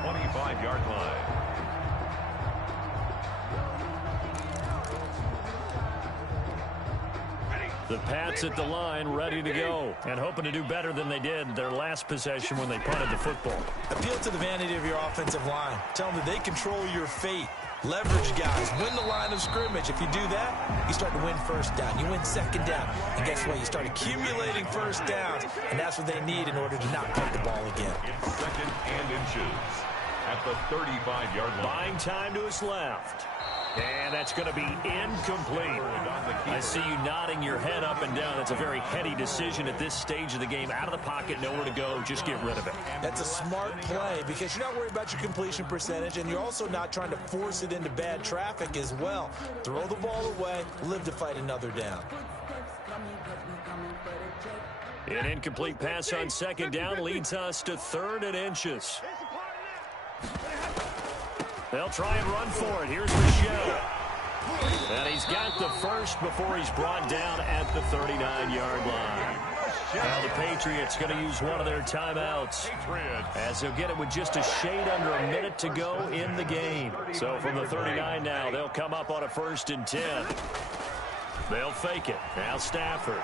25-yard line. The Pats at the line, ready to go, and hoping to do better than they did their last possession when they punted the football. Appeal to the vanity of your offensive line. Tell them that they control your fate. Leverage guys. Win the line of scrimmage. If you do that, you start to win first down. You win second down. And guess what? You start accumulating first downs, and that's what they need in order to not punt the ball again. It's 2nd and inches at the 35-yard line. Buying time to his left. And that's going to be incomplete. I see you nodding your head up and down. That's a very heady decision at this stage of the game. Out of the pocket, nowhere to go. Just get rid of it. That's a smart play because you're not worried about your completion percentage, and you're also not trying to force it into bad traffic as well. Throw the ball away, live to fight another down. An incomplete pass on second down leads us to 3rd and inches. They'll try and run for it. Here's Michelle. And he's got the first before he's brought down at the 39-yard line. Now the Patriots going to use one of their timeouts as they'll get it with just a shade under a minute to go in the game. So from the 39 now, they'll come up on a 1st and 10. They'll fake it. Now Stafford.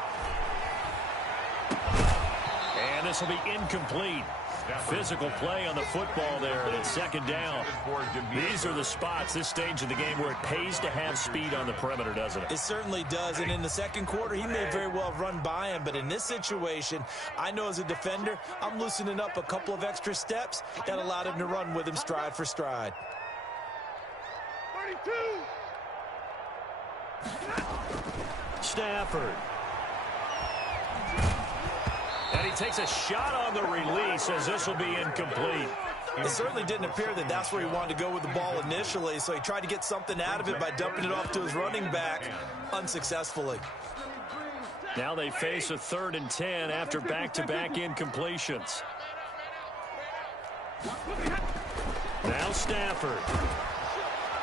And this will be incomplete. Physical play on the football there, and it's 2nd down. These are the spots, this stage of the game, where it pays to have speed on the perimeter, doesn't it? It certainly does, and in the 2nd quarter, he may very well have run by him, but in this situation, I know as a defender, I'm loosening up a couple of extra steps that allowed him to run with him stride for stride. 32. Stafford. And he takes a shot on the release as this will be incomplete. It certainly didn't appear that that's where he wanted to go with the ball initially, so he tried to get something out of it by dumping it off to his running back unsuccessfully. Now they face a 3rd and 10 after back-to-back incompletions. Now Stafford.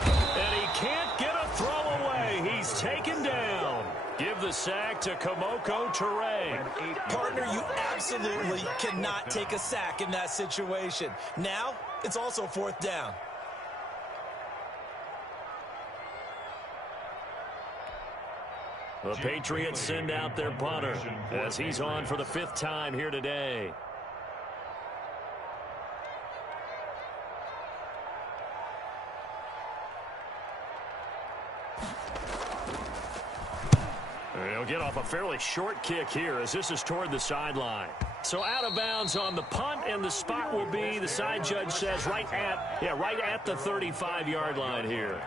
And he can't get a throw away. He's taken down. Give the sack to Komoko Toure. Partner, you absolutely cannot take a sack in that situation. Now, it's also 4th down. The Patriots send out their punter as he's on for the 5th time here today. He'll get off a fairly short kick here as this is toward the sideline. So out of bounds on the punt, and the spot will be, the side judge says, right at the 35-yard line here.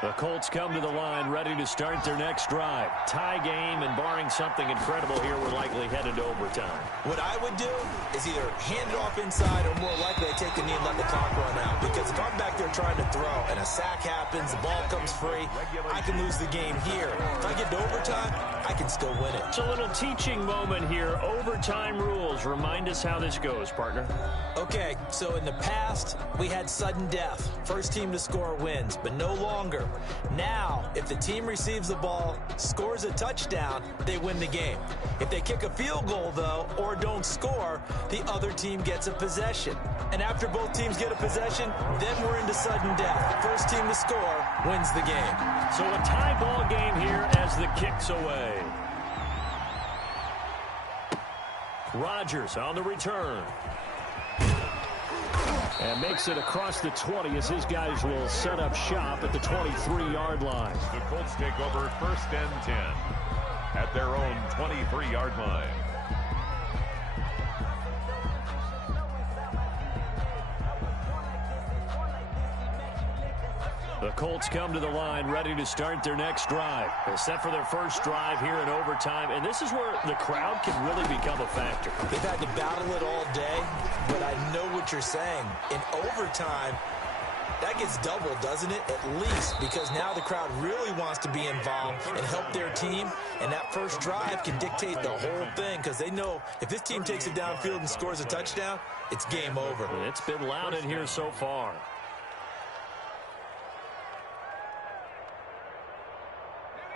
The Colts come to the line ready to start their next drive. Tie game, and barring something incredible here, we're likely headed to overtime. What I would do is either hand it off inside or more likely I take the knee and let the clock run out. Because if I'm back there trying to throw and a sack happens, the ball comes free, I can lose the game here. If I get to overtime, I can still win it. It's a little teaching moment here. Overtime rules. Remind us how this goes, partner. Okay, so in the past, we had sudden death. First team to score wins, but no longer. Now, if the team receives the ball, scores a touchdown, they win the game. If they kick a field goal, though, or don't score, the other team gets a possession. And after both teams get a possession, then we're into sudden death. First team to score wins the game. So a tie ball game here as the kick's away. Rodgers on the return. And makes it across the 20 as his guys will set up shop at the 23-yard line. The Colts take over 1st and 10 at their own 23-yard line. The Colts come to the line ready to start their next drive. They're set for their first drive here in overtime, and this is where the crowd can really become a factor. They've had to battle it all day, but I know what you're saying. In overtime, that gets doubled, doesn't it? At least, because now the crowd really wants to be involved and help their team, and that first drive can dictate the whole thing because they know if this team takes it downfield and scores a touchdown, it's game over. And it's been loud in here so far.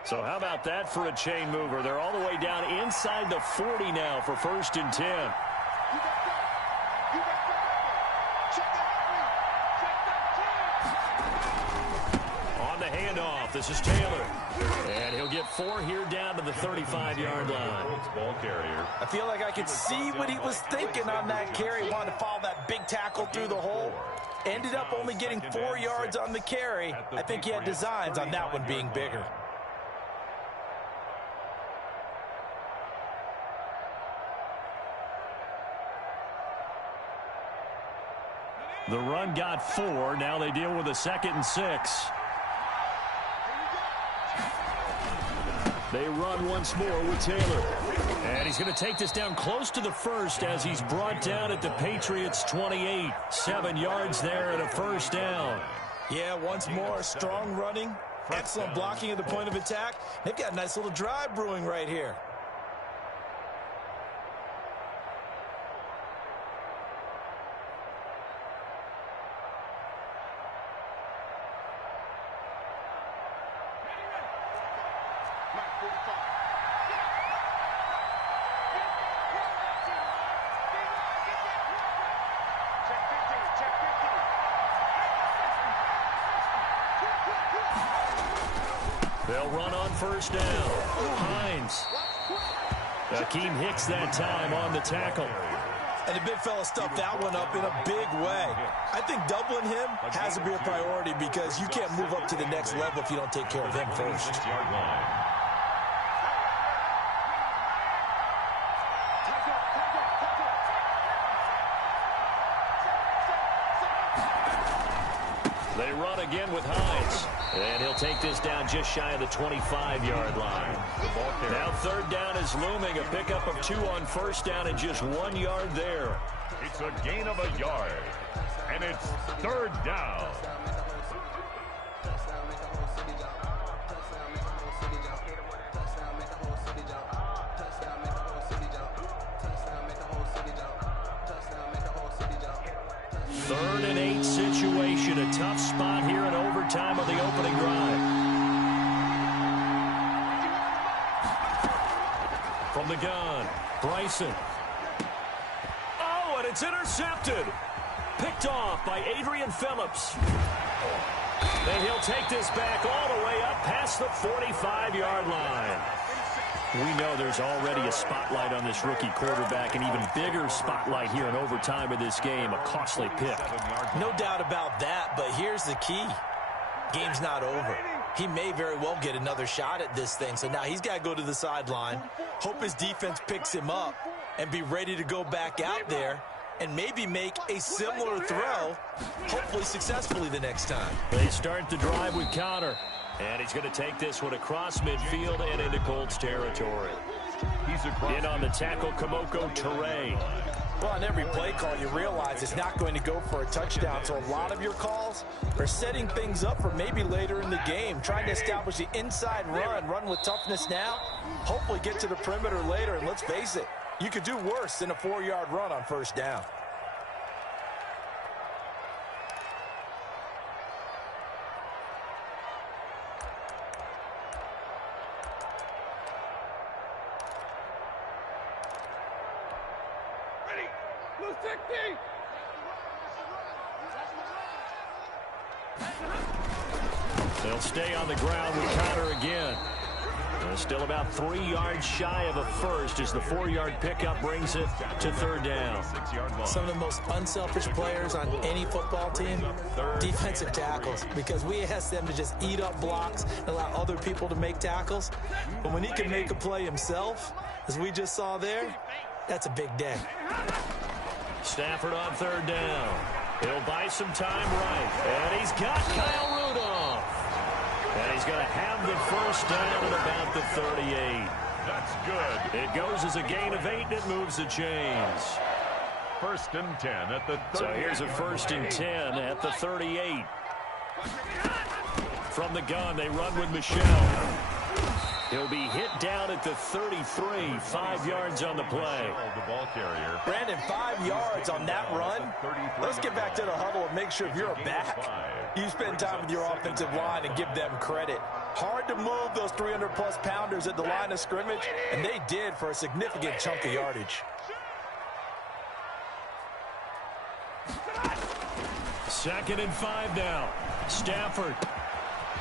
So how about that for a chain mover? They're all the way down inside the 40 now for 1st and 10. On the handoff, this is Taylor. And he'll get 4 here down to the 35-yard line. Ball carrier. I feel like I could see what he was thinking on that carry. He wanted to follow that big tackle through the hole. Ended up only getting 4 yards on the carry. I think he had designs on that one being bigger. The run got 4. Now they deal with a 2nd and 6. They run once more with Taylor. And he's going to take this down close to the first as he's brought down at the Patriots' 28. 7 yards there and a 1st down. Yeah, once more, strong running, excellent blocking at the point of attack. They've got a nice little drive brewing right here. They'll run on first down. Hines. Akeem Hicks that time on the tackle. And the big fella stuffed that one up in a big way. I think doubling him has to be a priority because you can't move up to the next level if you don't take care of him first. They run again with Hines. And he'll take this down just shy of the 25-yard line. Now third down is looming. A pickup of 2 on first down and just 1 yard there. It's a gain of a yard. And it's third down. Third and 8 situation. A tough spot here in overtime of the opening drive. From the gun, Bryson. Oh, and it's intercepted. Picked off by Adrian Phillips. And he'll take this back all the way up past the 45-yard line. We know there's already a spotlight on this rookie quarterback, an even bigger spotlight here in overtime of this game, a costly pick. No doubt about that, but here's the key. Game's not over. He may very well get another shot at this thing, so now he's got to go to the sideline, hope his defense picks him up, and be ready to go back out there and maybe make a similar throw, hopefully successfully the next time. They start the drive with Connor. And he's going to take this one across midfield and into Colts territory. He's in on the tackle, Kamoko Toure. Well, on every play call, you realize it's not going to go for a touchdown. So a lot of your calls are setting things up for maybe later in the game, trying to establish the inside run with toughness now, hopefully get to the perimeter later. And let's face it, you could do worse than a 4-yard run on first down. They'll stay on the ground with Connor again. Still about 3 yards shy of a first as the 4-yard pickup brings it to third down. Some of the most unselfish players on any football team, defensive tackles, because we ask them to just eat up blocks and allow other people to make tackles. But when he can make a play himself, as we just saw there, that's a big day. Stafford on third down. He'll buy some time right. And he's got Kyle Rudolph. And he's going to have the first down at about the 38. That's good. It goes as a gain of 8, and it moves the chains. First and 10 at the 38. So here's a first and 10 at the 38. From the gun, they run with Michelle. He'll be hit down at the 33, 5 yards on the play. The ball carrier. Brandon, 5 yards on that run. Let's get back to the huddle and make sure if you're a back, you spend time with your offensive line and give them credit. Hard to move those 300-plus pounders at the line of scrimmage, and they did for a significant chunk of yardage. Second and 5 now. Stafford.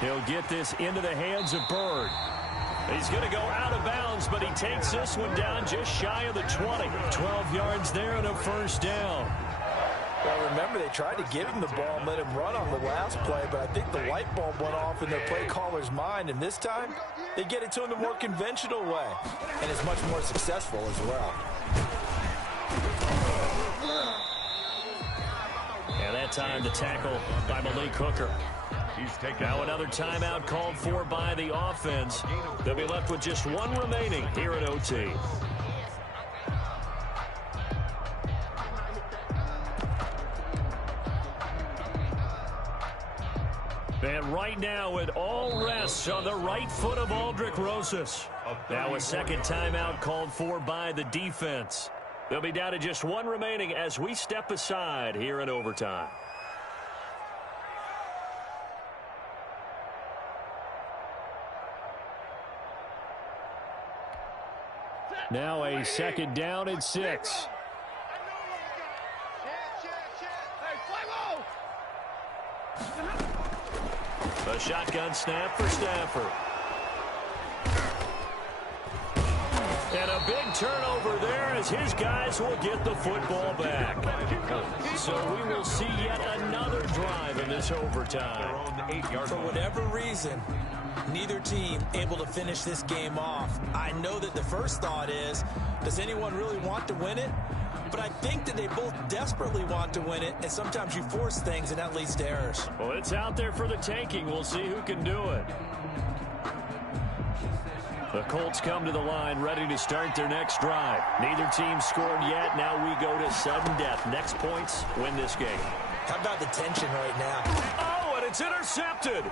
He'll get this into the hands of Bird. He's going to go out of bounds, but he takes this one down just shy of the 20. 12 yards there and a first down. Well, remember, they tried to give him the ball and let him run on the last play, but I think the light bulb went off in their play caller's mind, and this time they get it to him the more conventional way, and it's much more successful as well. And that time the tackle by Malik Hooker. Now another timeout called for by the offense. They'll be left with just one remaining here in OT. And right now it all rests on the right foot of Aldrick Rosas. Now a second timeout called for by the defense. They'll be down to just one remaining as we step aside here in overtime. Now a second down and 6. A shotgun snap for Stafford. And a big turnover there as his guys will get the football back. So we will see yet another drive in this overtime. For whatever reason, neither team able to finish this game off. I know that the first thought is, does anyone really want to win it? But I think that they both desperately want to win it, and sometimes you force things, and that leads to errors. Well, it's out there for the taking. We'll see who can do it. The Colts come to the line ready to start their next drive. Neither team scored yet. Now we go to sudden death. Next points win this game. How about the tension right now? Oh, and it's intercepted.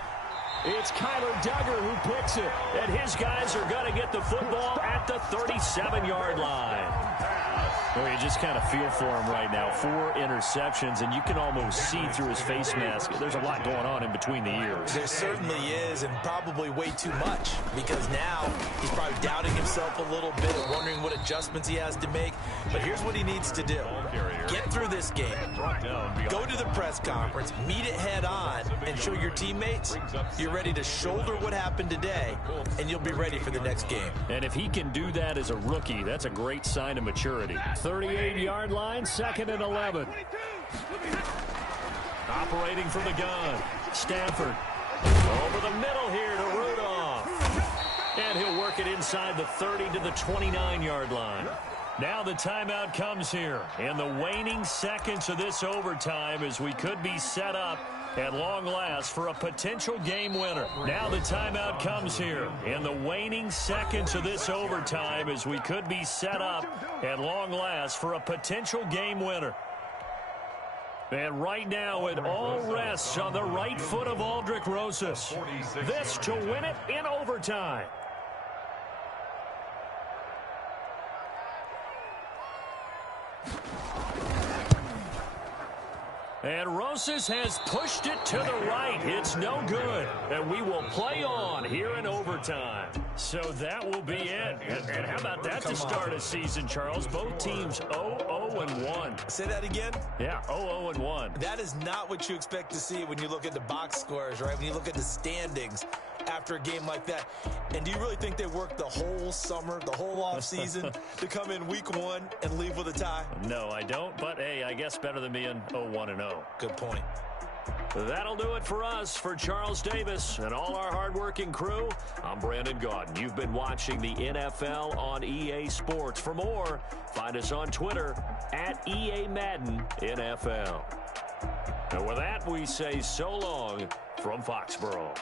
It's Kyler Duggar who picks it. And his guys are going to get the football at the 37-yard line. Well, you just kind of feel for him right now. 4 interceptions, and you can almost see through his face mask. There's a lot going on in between the ears. There certainly is, and probably way too much, because now he's probably doubting himself a little bit and wondering what adjustments he has to make. But here's what he needs to do. Get through this game. Go to the press conference, meet it head on, and show your teammates you're ready to shoulder what happened today, and you'll be ready for the next game. And if he can do that as a rookie, that's a great sign of maturity. 38-yard line, 2nd and 11. Operating from the gun, Stanford. Over the middle here to Rudolph. And he'll work it inside the 30 to the 29-yard line. Now the timeout comes here in the waning seconds of this overtime as we could be set up at long last for a potential game winner. Now the timeout comes here in the waning seconds of this overtime as we could be set up at long last for a potential game winner. And right now it all rests on the right foot of Aldrick Rosas. This to win it in overtime. And Rosas has pushed it to the right. It's no good. And we will play on here in overtime. So that will be it. And how about that to start a season, Charles? Both teams 0-0-1. Say that again? Yeah, 0-0-1. That is not what you expect to see when you look at the box scores, right? When you look at the standings after a game like that. And do you really think they worked the whole summer, the whole offseason to come in week 1 and leave with a tie? No, I don't. But, hey, I guess better than being 0-1-0. Good point. That'll do it for us. For Charles Davis and all our hardworking crew, I'm Brandon Gaudin. You've been watching the NFL on EA Sports. For more, find us on Twitter at EA Madden NFL. And with that, we say so long from Foxborough.